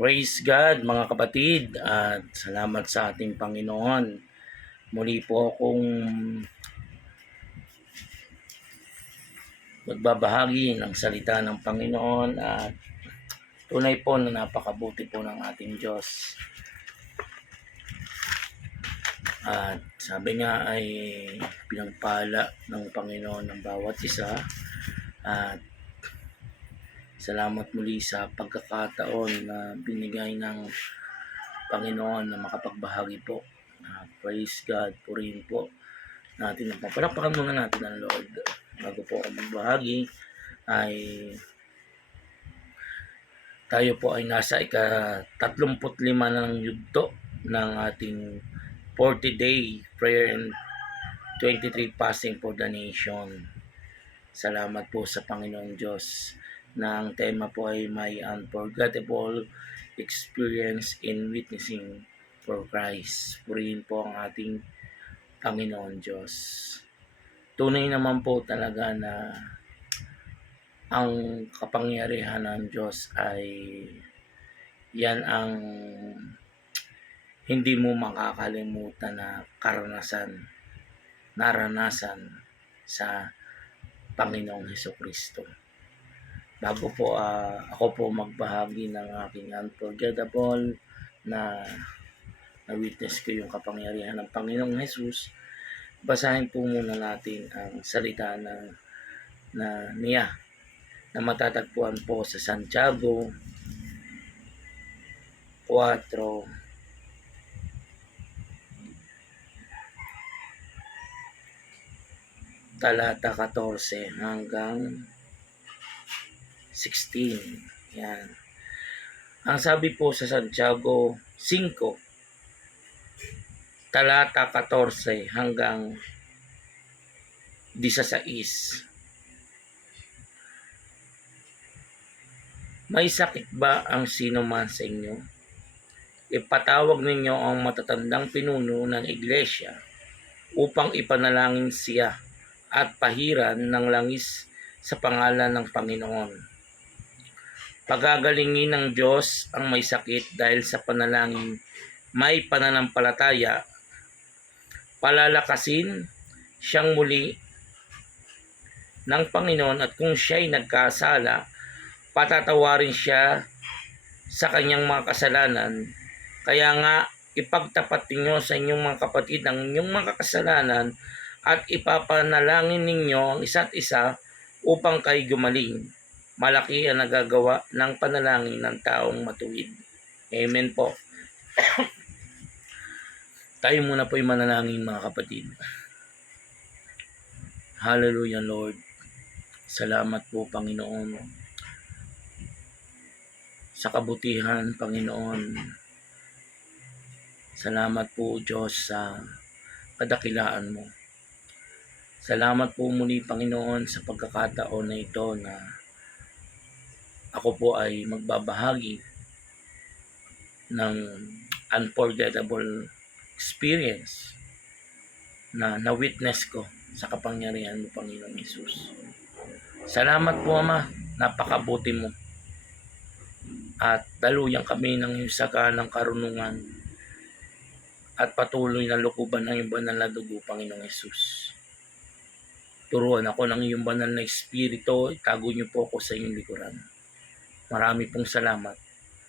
Praise God mga kapatid at salamat sa ating Panginoon. Muli po akong magbabahagi ng salita ng Panginoon at tunay po na napakabuti po ng ating Diyos. At sabi nga ay pinagpala ng Panginoon ng bawat isa at salamat muli sa pagkakataon na binigay ng Panginoon na makapagbahagi po. Praise God, purihin po natin. Palakpakan muna natin ang Lord. Bago po ako magbahagi ay tayo po ay nasa ika-35 ng yugto ng ating 40-day prayer and 23 fasting for the nation. Salamat po sa Panginoong Diyos na ang tema po ay my unforgettable experience in witnessing for Christ. Purihin po ang ating Panginoon Diyos. Tunay naman po talaga na ang kapangyarihan ng Diyos ay yan ang hindi mo makakalimutan na naranasan sa Panginoong Hesukristo. Bago po ako po magbahagi ng aking unforgettable na witness ko yung kapangyarihan ng Panginoong Jesus, basahin po muna natin ang salita niya na matatagpuan po sa Santiago 4 talata 14 hanggang 16. Yan. Ang sabi po sa Santiago 5 talata 14 hanggang 16. May sakit ba ang sino man sa inyo? Ipatawag ninyo ang matatandang pinuno ng iglesia upang ipanalangin siya at pahiran ng langis sa pangalan ng Panginoon. Pagagalingin ng Diyos ang may sakit dahil sa panalangin may pananampalataya. Palalakasin siyang muli ng Panginoon at kung siya'y nagkasala, patatawarin siya sa kanyang mga kasalanan. Kaya nga, ipagtapat ninyo sa inyong mga kapatid ang inyong mga kasalanan at ipapanalangin ninyo ang isa't isa upang kayo gumaling. Malaki ang nagagawa ng panalangin ng taong matuwid. Amen po. Tayo muna po yung manalangin mga kapatid. Hallelujah Lord. Salamat po Panginoon sa kabutihan Panginoon. Salamat po Diyos sa kadakilaan mo. Salamat po muli Panginoon sa pagkakataon na ito na ako po ay magbabahagi ng unforgettable experience na na-witness ko sa kapangyarihan mo Panginoong Jesus. Salamat po Ama, napakabuti mo at daluyan kami ng hisaga ng karunungan at patuloy na lukuban ng iyong banal na dugo Panginoong Jesus. Turuan ako ng iyong banal na espiritu, itago niyo po ako sa inyong likuran. Marami pong salamat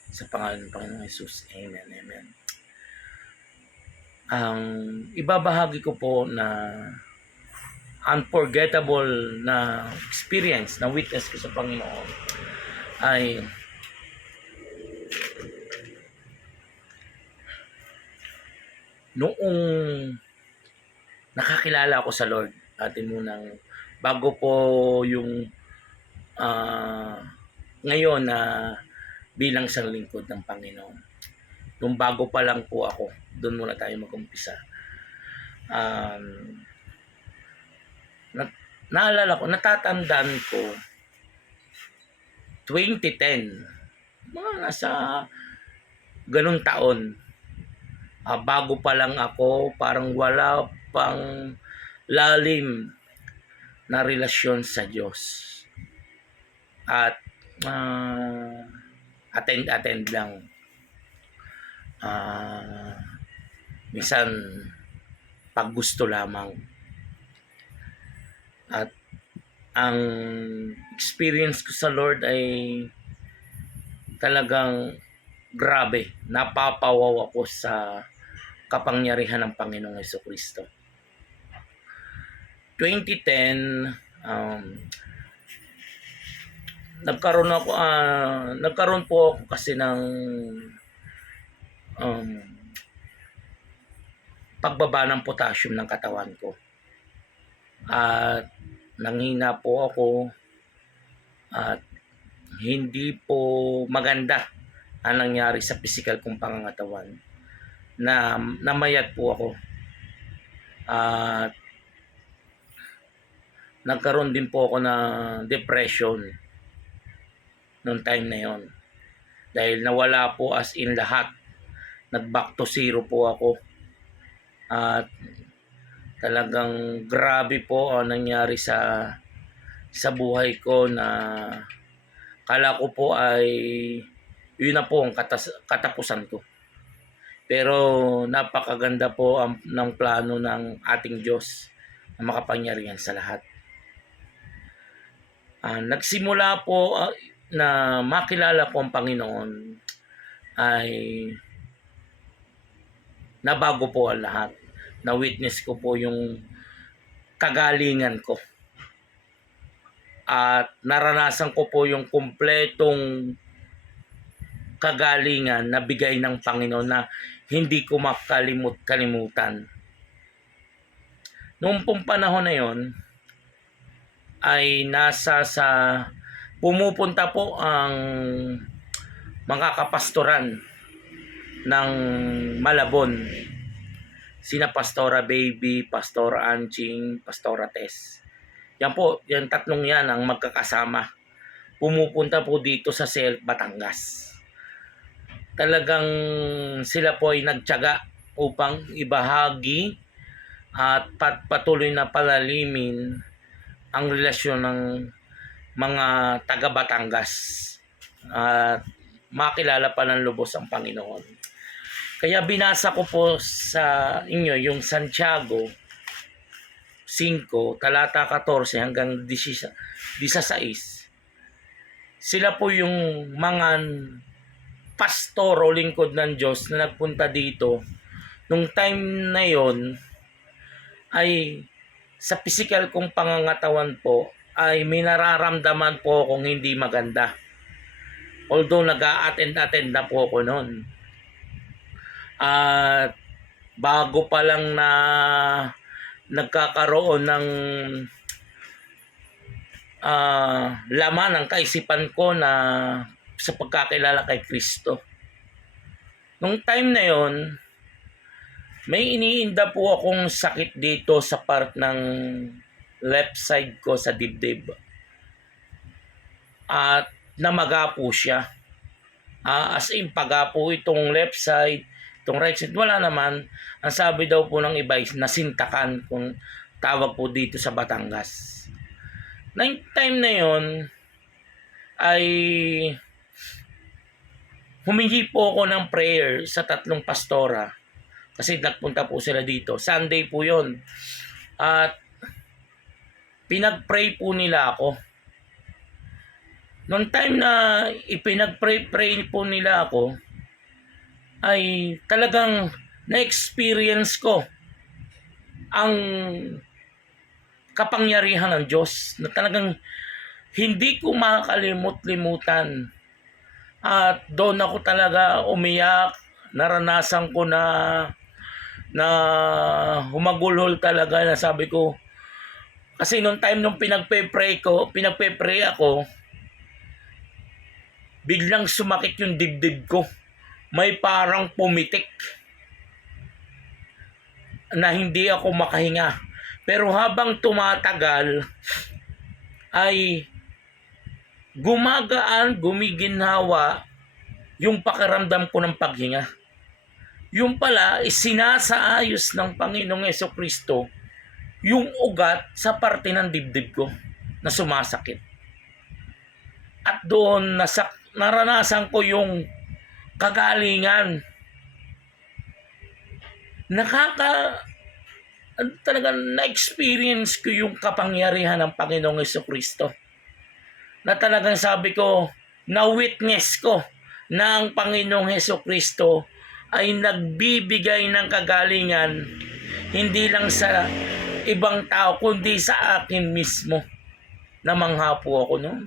sa pangalan ng Panginoong Jesus. Amen, amen. Ang ibabahagi ko po na unforgettable na experience, na witness ko sa Panginoon ay noong nakakilala ako sa Lord. Atin munang bago po yung ngayon na bilang isang lingkod ng Panginoon. Nung bago pa lang po ako, doon muna tayo mag-umpisa. Naalala ko, natatandaan ko 2010, mga nasa ganung taon. Bago pa lang ako, parang wala pang lalim na relasyon sa Diyos. At attend lang. Ah, minsan pag gusto lamang. At ang experience ko sa Lord ay talagang grabe. Napapawaw ako sa kapangyarihan ng Panginoong Jesucristo. 2010, nagkaroon po ako kasi ng um, pagbaba ng potassium ng katawan ko. At nanghina po ako at hindi po maganda ang nangyari sa physical kong pangangatawan. Namayat po ako. At nagkaroon din po ako ng depression noong time na yon. Dahil nawala po as in lahat. Nag-back to zero po ako. At talagang grabe po ang nangyari sa buhay ko na kala ko po ay yun na po ang katapusan ko. Pero napakaganda po ng plano ng ating Diyos na makapangyarihan sa lahat. Nagsimula po na makilala ko ang Panginoon ay nabago po ang lahat. Na-witness ko po yung kagalingan ko. At naranasan ko po yung kumpletong kagalingan na bigay ng Panginoon na hindi ko makalimutan. Noong pong panahon na yon ay pumupunta po ang mga kapastoran ng Malabon. Sina Pastora Baby, Pastora Anching, Pastora Tess. Yan po, yung tatlong yan ang magkakasama. Pumupunta po dito sa CELP Batangas. Talagang sila po ay nagtiyaga upang ibahagi at patuloy na palalimin ang relasyon ng mga taga Batangas at makilala pa ng lubos ang Panginoon. Kaya binasa ko po sa inyo yung Santiago 5, talata 14 hanggang 16. Sila po yung mga pastor o lingkod ng Diyos na nagpunta dito. Nung time na yon ay sa physical kong pangangatawan po ay may nararamdaman po akong hindi maganda. Although nag-a-attend na po ako noon. At bago pa lang na nagkakaroon ng laman ng kaisipan ko na sa pagkakilala kay Kristo. Nung time na yon, may iniinda po akong sakit dito sa part ng left side ko sa dibdib. At namaga po siya. As in, paga po itong left side, itong right side, wala naman. Ang sabi daw po ng iba is nasintakan, kung tawag po dito sa Batangas. Na time na yon ay humingi po ako ng prayer sa tatlong pastora kasi nagpunta po sila dito. Sunday po yon. At pinag-pray po nila ako. Noong time na ipinag-pray po nila ako, ay talagang na-experience ko ang kapangyarihan ng Diyos na talagang hindi ko makakalimut-limutan. At doon ako talaga umiyak. Naranasan ko na humagulhol talaga na sabi ko. Kasi noong time nung pinagpe-pray ako, biglang sumakit yung dibdib ko. May parang pumitik na hindi ako makahinga. Pero habang tumatagal ay gumiginhawa yung pakiramdam ko ng paghinga. Yung pala, sinasaayos ng Panginoong Jesucristo yung ugat sa parte ng dibdib ko na sumasakit. At doon naranasan ko yung kagalingan Talagang na-experience ko yung kapangyarihan ng Panginoong Jesucristo. Na talagang sabi ko, na-witness ko na ang Panginoong Jesucristo ay nagbibigay ng kagalingan hindi lang sa ibang tao kundi sa akin mismo. Namangha po ako noon.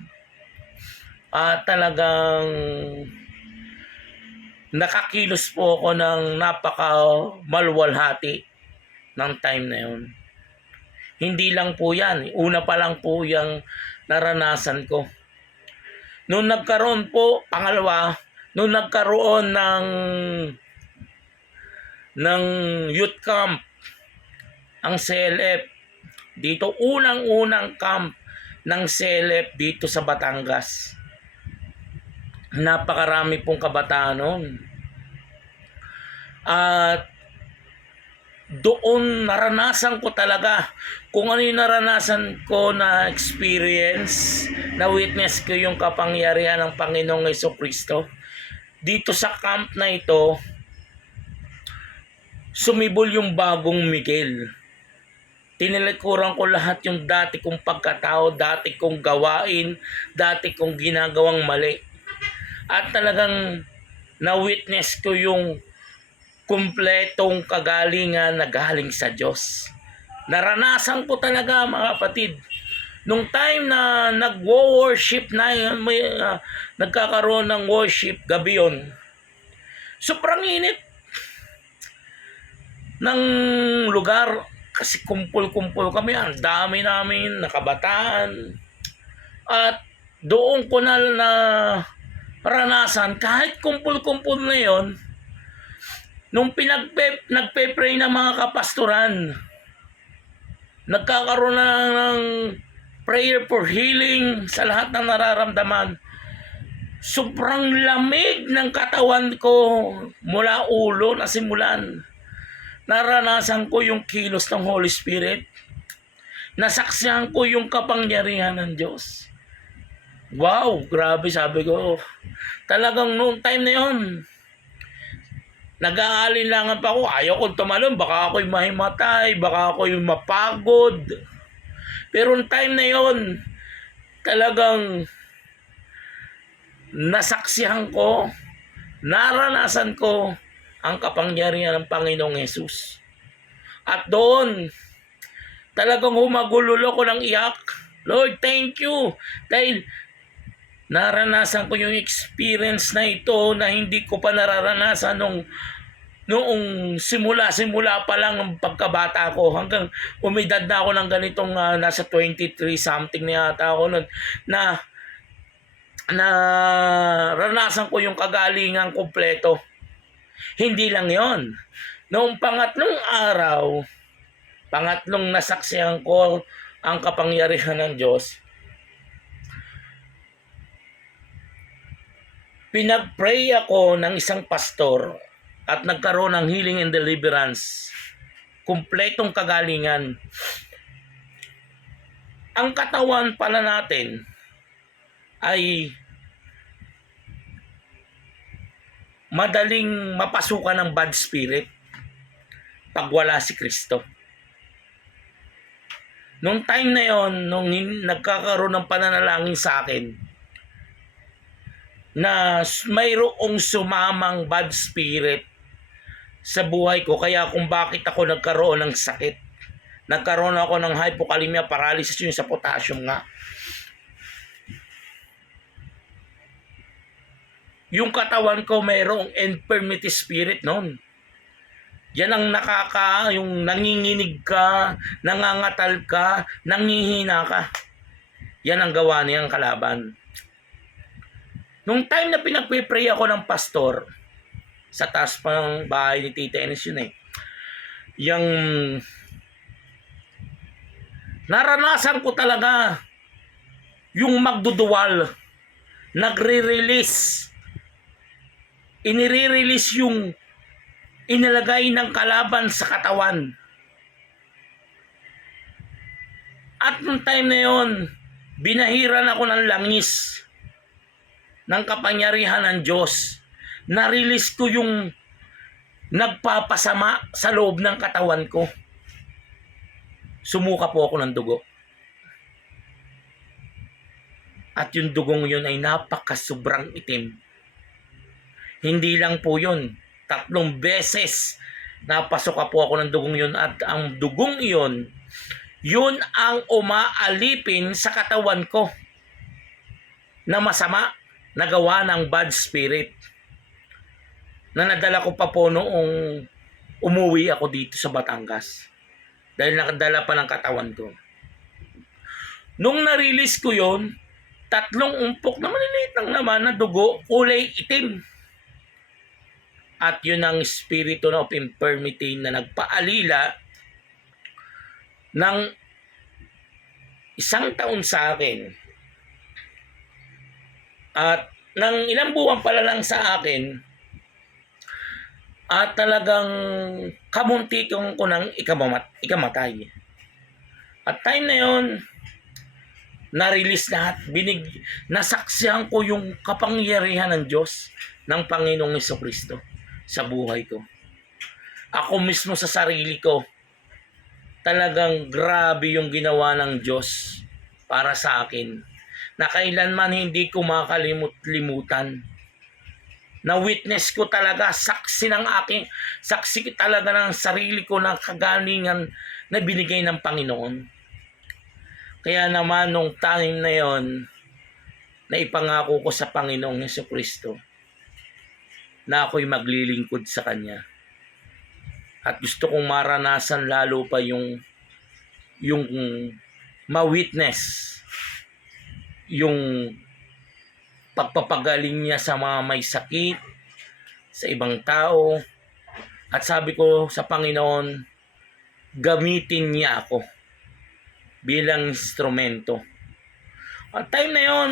At talagang nakakilos po ako ng napaka maluwalhati ng time na yun. Hindi lang po yan. Una pa lang po yung naranasan ko. Nung nagkaroon po, pangalawa, nung nagkaroon ng youth camp, ang CLF, dito unang-unang camp ng CLF dito sa Batangas. Napakarami pong kabataan noon. At doon naranasan ko talaga kung ano yung naranasan ko na experience, na witness ko yung kapangyarihan ng Panginoong Jesucristo. Dito sa camp na ito, sumibol yung bagong Miguel. Tinilikuran ko lahat yung dati kong pagkatao, dati kong gawain, dati kong ginagawang mali. At talagang na-witness ko yung kumpletong kagalingan na galing sa Diyos. Naranasan ko talaga, mga kapatid. Nung time na nag-worship na, nagkakaroon ng worship, gabi yun. Sobrang init ng lugar kasi kumpul-kumpul kami. Ang dami namin, nakabataan. At doon ko na naranasan, kahit kumpul-kumpul na yun, nung nagpe-pray ng mga kapastoran, nagkakaroon na ng prayer for healing sa lahat ng nararamdaman. Sobrang lamig ng katawan ko mula ulo na simulan. Naranasan ko yung kilos ng Holy Spirit. Nasaksihan ko yung kapangyarihan ng Diyos. Wow, grabe, sabi ko. Talagang noong time na yun, nag-aalinlangan pa ako, ayaw kong tumalon, baka ako'y mahimatay, baka ako'y mapagod. Pero noong time na yon, talagang nasaksihan ko, naranasan ko ang kapangyarihan ng Panginoong Hesus. At doon, talagang humagululo ko ng iyak. Lord, thank you. Dahil naranasan ko yung experience na ito na hindi ko pa nararanasan noong simula pa lang ng pagkabata ko, hanggang umidad na ako ng ganitong nasa 23 something na yata ako noon, na naranasan ko yung kagalingan kompleto. Hindi lang yon. Noong pangatlong araw, pangatlong nasaksihan ko ang kapangyarihan ng Diyos, pinag-pray ako ng isang pastor at nagkaroon ng healing and deliverance. Kumpletong kagalingan. Ang katawan pala natin ay madaling mapasukan ng bad spirit pag wala si Kristo. Nung time na yon, nung nagkakaroon ng pananalangin sa akin, na mayroong sumamang bad spirit sa buhay ko, kaya kung bakit ako nagkaroon ng sakit. Nagkaroon ako ng hypokalemia, paralysis, yung sa potassium nga. Yung katawan ko mayroong infirmity spirit noon. Yan ang yung nanginginig ka, nangangatal ka, nangihina ka. Yan ang gawa niyang kalaban. Nung time na pinagpipray ako ng pastor, sa taas pa ng bahay ni Tita Enes yun yung naranasan ko talaga yung magduduwal, nagre-release, inire-release yung inilagay ng kalaban sa katawan. At nung time na yon, binahiran ako ng langis ng kapangyarihan ng Diyos. Na-release ko yung nagpapasama sa loob ng katawan ko. Sumuka po ako ng dugo. At yung dugong yun ay napakasobrang itim. Hindi lang po yun. 3 beses napasok po ako ng dugong yun. At ang dugong yun, yun ang umaalipin sa katawan ko na masama, nagawa ng bad spirit. Na nadala ko pa po noong umuwi ako dito sa Batangas. Dahil nakadala pa ng katawan ko. Nung na-release ko yun, 3 umpok na maliliit lang naman na dugo, kulay itim. At yun ang spirito of infirmity na nagpaalila ng 1 taon sa akin. At nang ilang buwan pala lang sa akin, at talagang kamunti ko nang ikamatay. At time na yon, na-release lahat. Nasaksihan ko yung kapangyarihan ng Diyos, ng Panginoong Jesucristo sa buhay ko. Ako mismo sa sarili ko, talagang grabe yung ginawa ng Diyos para sa akin, na kailanman hindi ko makalimutan. Na witness ko talaga, saksi talaga ng sarili ko ng kagalingan na binigay ng Panginoon. Kaya naman nung time na yon, na ipangako ko sa Panginoong Jesucristo na ako'y maglilingkod sa Kanya. At gusto kong maranasan lalo pa yung ma-witness yung pagpapagaling niya sa mga may sakit, sa ibang tao. At sabi ko sa Panginoon, gamitin niya ako bilang instrumento. At time na yon,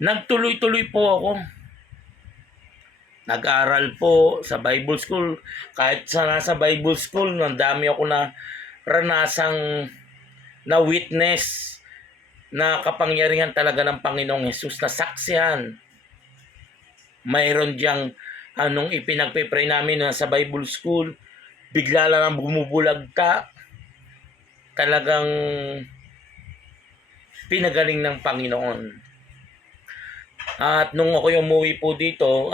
nagtuloy-tuloy po ako. Nag-aral po sa Bible School. Kahit sa nasa Bible School, ang dami ako na ranasang na witness na kapangyarihan talaga ng Panginoong Jesus na saksihan. Mayroon diyang anong ipinagpipray namin na sa Bible School, bigla lang ang bumubulagta. Talagang pinagaling ng Panginoon. At nung ako umuwi po dito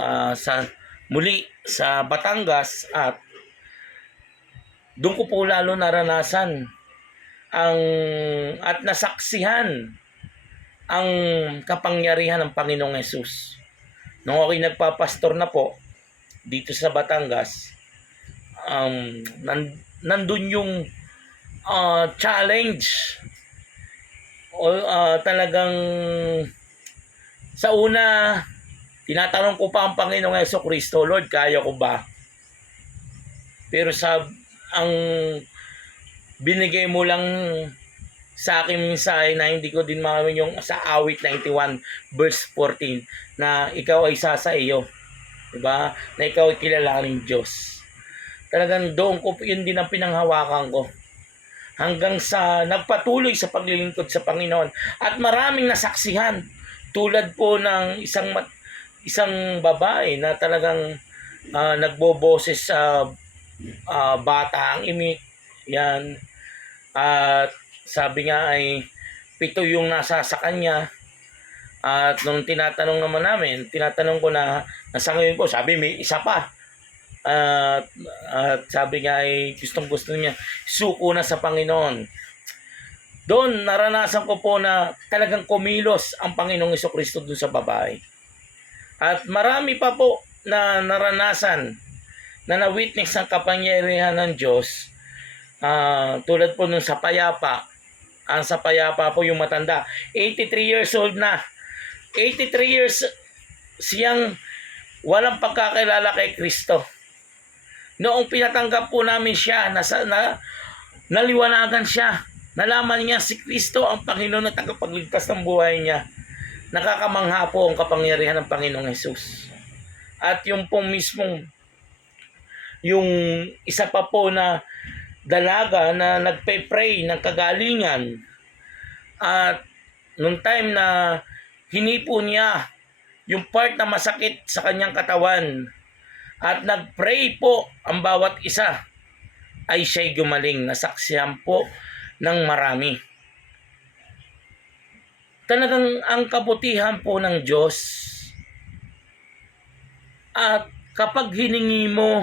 muli sa Batangas, at doon ko po lalo naranasan at nasaksihan ang kapangyarihan ng Panginoong Jesus. Nung ako'y nagpapastor na po dito sa Batangas, nandun yung challenge. Talagang sa una, tinatanong ko pa ang Panginoong Jesucristo, Lord, kaya ko ba? Pero ang binigay mo lang sa akin mensahe na hindi ko din makawin yung sa awit 91 verse 14 na ikaw ay sasa iyo, diba? Na ikaw ay kilalaning Diyos. Talagang doon ko yun din ang pinanghawakan ko hanggang sa nagpatuloy sa paglilingkod sa Panginoon. At maraming nasaksihan, tulad po ng isang babae na talagang nagboboses sa bata ang imik. Yan. At sabi nga ay 7 yung nasa sa kanya. At nung tinatanong ko na nasa ngayon po, sabi may isa pa. At sabi nga ay gustong-gusto niya suko na sa Panginoon. Doon naranasan ko po na talagang kumilos ang Panginoong Jesucristo doon sa babae. At marami pa po na naranasan na na-witness ang kapangyarihan ng Diyos. Tulad po nung sa payapa. Ang sa payapa po yung matanda. 83 years old na. 83 years siyang walang pagkakilala kay Kristo. Noong pinatanggap po namin siya, naliwanagan siya. Nalaman niya si Kristo ang Panginoon na tagapagligtas ng buhay niya. Nakakamangha po ang kapangyarihan ng Panginoong Jesus. At yung pong mismong, yung isa pa po na dalaga na nagpe-pray ng kagalingan. At nung time na hinipo niya yung part na masakit sa kanyang katawan, At nagpray po ang bawat isa ay siya'y gumaling. Nasaksihan po ng marami. Talagang ang kabutihan po ng Diyos, at kapag hiningi mo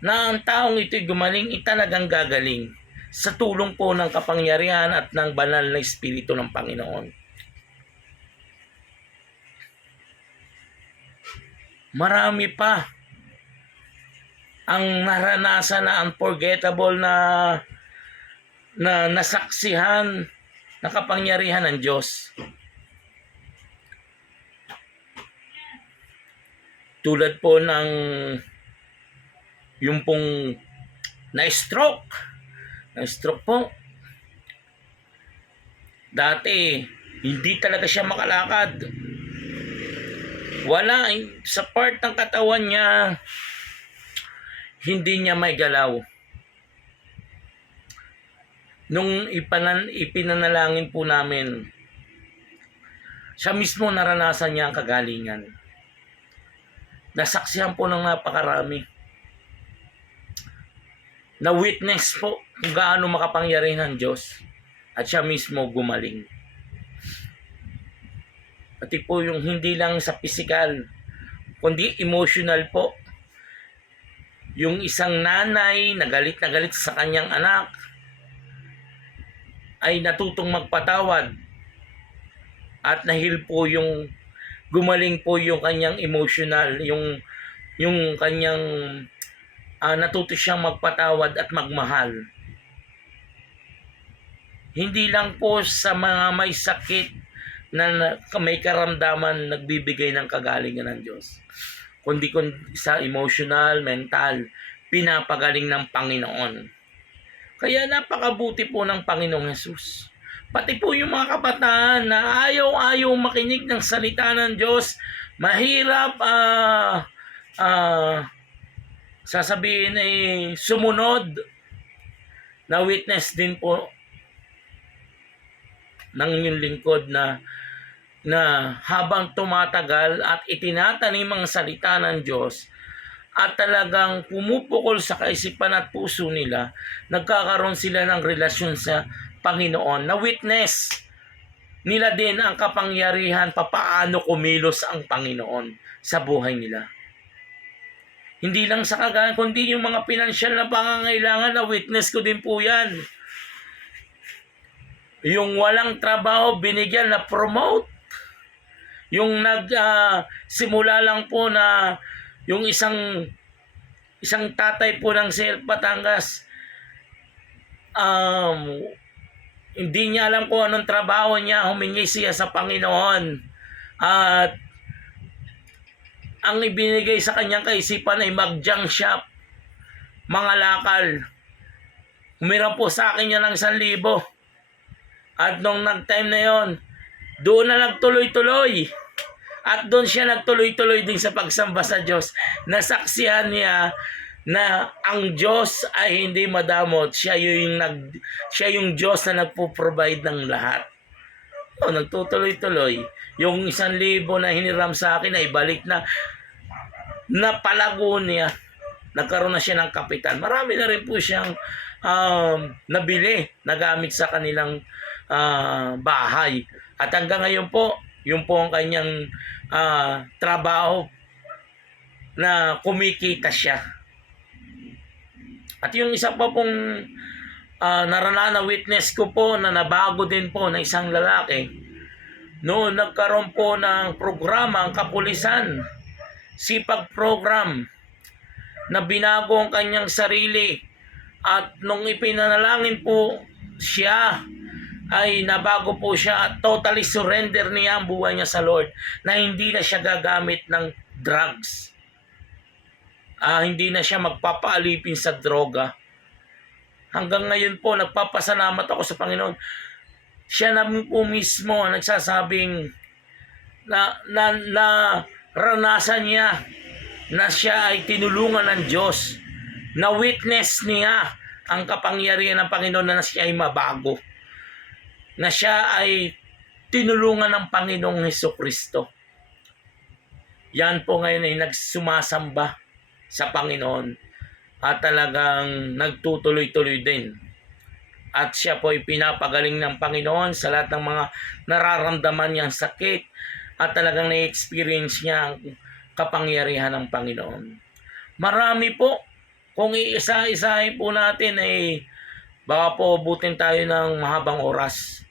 na ang taong ito'y gumaling, talagang gagaling sa tulong po ng kapangyarihan at ng banal na Espiritu ng Panginoon. Marami pa ang naranasan na unforgettable na nasaksihan na kapangyarihan ng Diyos. Tulad po ng yung pong na-stroke po. Dati, hindi talaga siya makalakad. Wala, sa part ng katawan niya, hindi niya may galaw. Nung ipinanalangin po namin, siya mismo naranasan niya ang kagalingan. Nasaksihan po ng napakarami. Na-witness po kung gaano makapangyarihan ng Diyos. At siya mismo gumaling. Pati po yung hindi lang sa physical, kundi emotional po. Yung isang nanay na galit sa kanyang anak ay natutong magpatawad at nahil po yung gumaling po yung kanyang emotional, yung kanyang natuto siyang magpatawad at magmahal. Hindi lang po sa mga may sakit na may karamdaman nagbibigay ng kagalingan ng Diyos, kundi sa emotional, mental, pinapagaling ng Panginoon. Kaya napakabuti po ng Panginoong Hesus. Pati po yung mga kabataan na ayaw makinig ng salita ng Diyos, mahirap sasabihin ay sumunod. Na witness din po ng inyong lingkod na habang tumatagal at itinatanim ang salita ng Diyos at talagang pumupukol sa kaisipan at puso nila, nagkakaroon sila ng relasyon sa Panginoon. Na witness nila din ang kapangyarihan papaano kumilos ang Panginoon sa buhay nila. Hindi lang sa kagayan, kundi yung mga pinansyal na pangangailangan, na witness ko din po yan. Yung walang trabaho, binigyan na promote. Yung simula lang po na yung isang tatay po ng Batangas, hindi niya alam kung anong trabaho niya, humingi siya sa Panginoon. At ang ibinigay sa kanyang kaisipan ay mag-junk shop, mga lakal. Humiram po sa akin yan ng 1,000. At nung nag-time na yon, doon na nagtuloy-tuloy. At doon siya nagtuloy-tuloy din sa pagsamba sa Diyos. Nasaksihan niya na ang Diyos ay hindi madamot. Siya yung Diyos na nagpo-provide ng lahat. O, nagtutuloy-tuloy. Yung 1,000 na hiniram sa akin ay balik na. Napalago niya. Nagkaroon na siya ng kapitan. Marami na rin po siyang nabili, nagamit sa kanilang bahay. At hanggang ngayon po, yung po ang kanyang trabaho na kumikita siya. At yung isa pa pong naranasan na witness ko po na nabago din po na isang lalaki. Noon nagkaroon po ng programa ang kapulisan, sipag program, na binago ang kanyang sarili. At nung ipinanalangin po siya, ay nabago po siya at totally surrender niya ang buhay niya sa Lord, na hindi na siya gagamit ng drugs. Hindi na siya magpapaalipin sa droga. Hanggang ngayon po, nagpapasalamat ako sa Panginoon. Siya na po mismo nagsasabing na ranasan niya na siya ay tinulungan ng Diyos. Na witness niya ang kapangyarihan ng Panginoon na siya ay mabago. Na siya ay tinulungan ng Panginoong Hesukristo. Yan po ngayon ay nagsumasamba sa Panginoon at talagang nagtutuloy-tuloy din. At siya po ay pinapagaling ng Panginoon sa lahat ng mga nararamdaman niyang sakit at talagang na-experience niya ang kapangyarihan ng Panginoon. Marami po, kung iisa-isahin po natin ay baka po abutin tayo ng mahabang oras.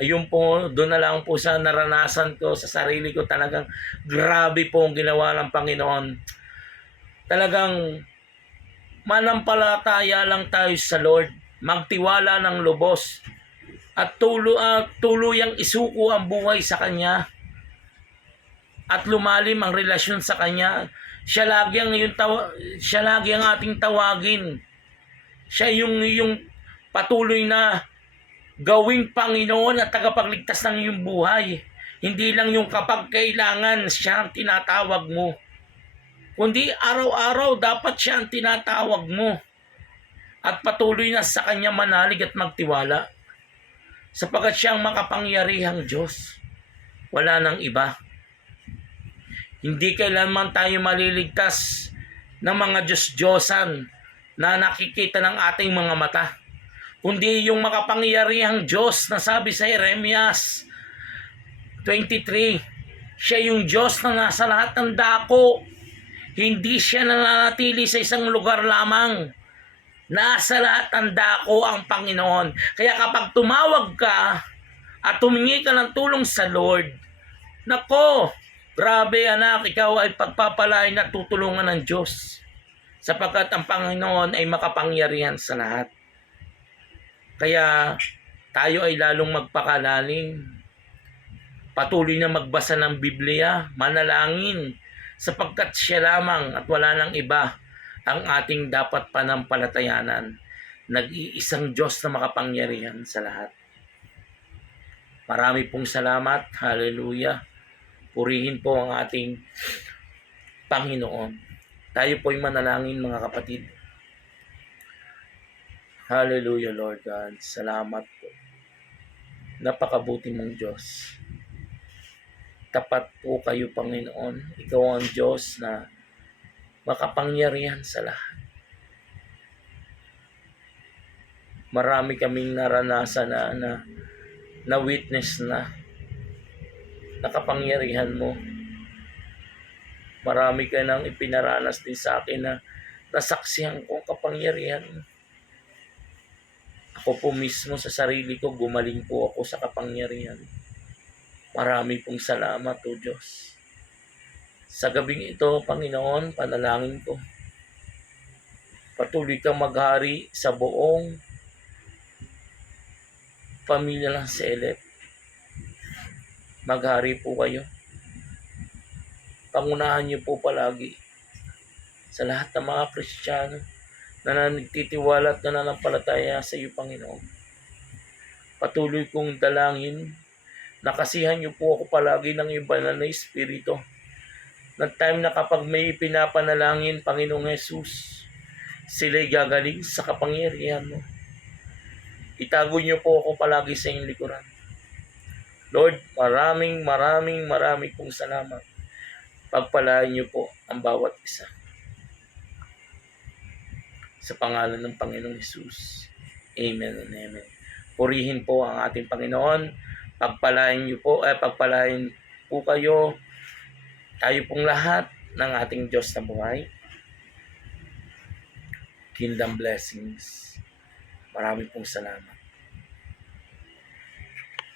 Ayun po, doon na lang po sa naranasan ko sa sarili ko, talagang grabe po ang ginawa ng Panginoon. Talagang manampalataya lang tayo sa Lord, magtiwala ng lubos at tuluyang isuko ang buhay sa Kanya at lumalim ang relasyon sa Kanya. Siya lagi ang ating tawagin. Siya yung patuloy na gawing Panginoon at tagapagligtas ng iyong buhay. Hindi lang yung kapag kailangan siya ang tinatawag mo, kundi araw-araw dapat siya ang tinatawag mo. At patuloy na sa Kanya manalig at magtiwala. Sapagkat siyang makapangyarihang Diyos. Wala nang iba. Hindi kailanman tayo maliligtas ng mga Diyos-Diyosan na nakikita ng ating mga mata, kundi yung makapangyarihang Diyos na sabi sa Jeremias 23, siya yung Diyos na nasa lahat ng dako. Hindi siya nananatili sa isang lugar lamang. Nasa lahat ng dako ang Panginoon. Kaya kapag tumawag ka at tumingi ka ng tulong sa Lord, nako, grabe anak, ikaw ay pagpapalain at tutulungan ng Diyos. Sapagkat ang Panginoon ay makapangyarihan sa lahat. Kaya tayo ay lalong magpakalalim. Patuloy na magbasa ng Biblia, manalangin, sapagkat siya lamang at wala nang iba ang ating dapat panampalatayanan. Nag-iisang Diyos na makapangyarihan sa lahat. Marami pong salamat. Hallelujah. Purihin po ang ating Panginoon. Tayo po'y manalangin mga kapatid. Hallelujah, Lord God. Salamat po. Napakabuti mong Diyos. Tapat po kayo, Panginoon. Ikaw ang Diyos na makapangyarihan sa lahat. Marami kaming naranasan na witness na nakapangyarihan mo. Marami ka nang ipinaranas din sa akin na nasaksihan ko ang kapangyarihan mo. Ako po mismo sa sarili ko, gumaling po ako sa kapangyarihan. Marami pong salamat, O Diyos. Sa gabing ito, Panginoon, panalangin ko. Patuloy kang maghari sa buong pamilya ng Selep. Maghari po kayo. Pangunahan niyo po palagi sa lahat ng mga Kristiyano na nagtitiwala at nananampalataya sa iyo, Panginoon. Patuloy kong dalangin, nakasihan niyo po ako palagi ng iyong banal na Espiritu. Na time na kapag may pinapanalangin, Panginoong Jesus, sila'y gagaling sa kapangyarihan mo. Itago niyo po ako palagi sa iyong likuran. Lord, maraming pong salamat. Pagpalain niyo po ang bawat isa. Sa pangalan ng Panginoong Jesus. Amen and amen. Purihin po ang ating Panginoon. Pagpalain po kayo. Tayo pong lahat ng ating Diyos na buhay. Kingdom blessings. Maraming pong salamat.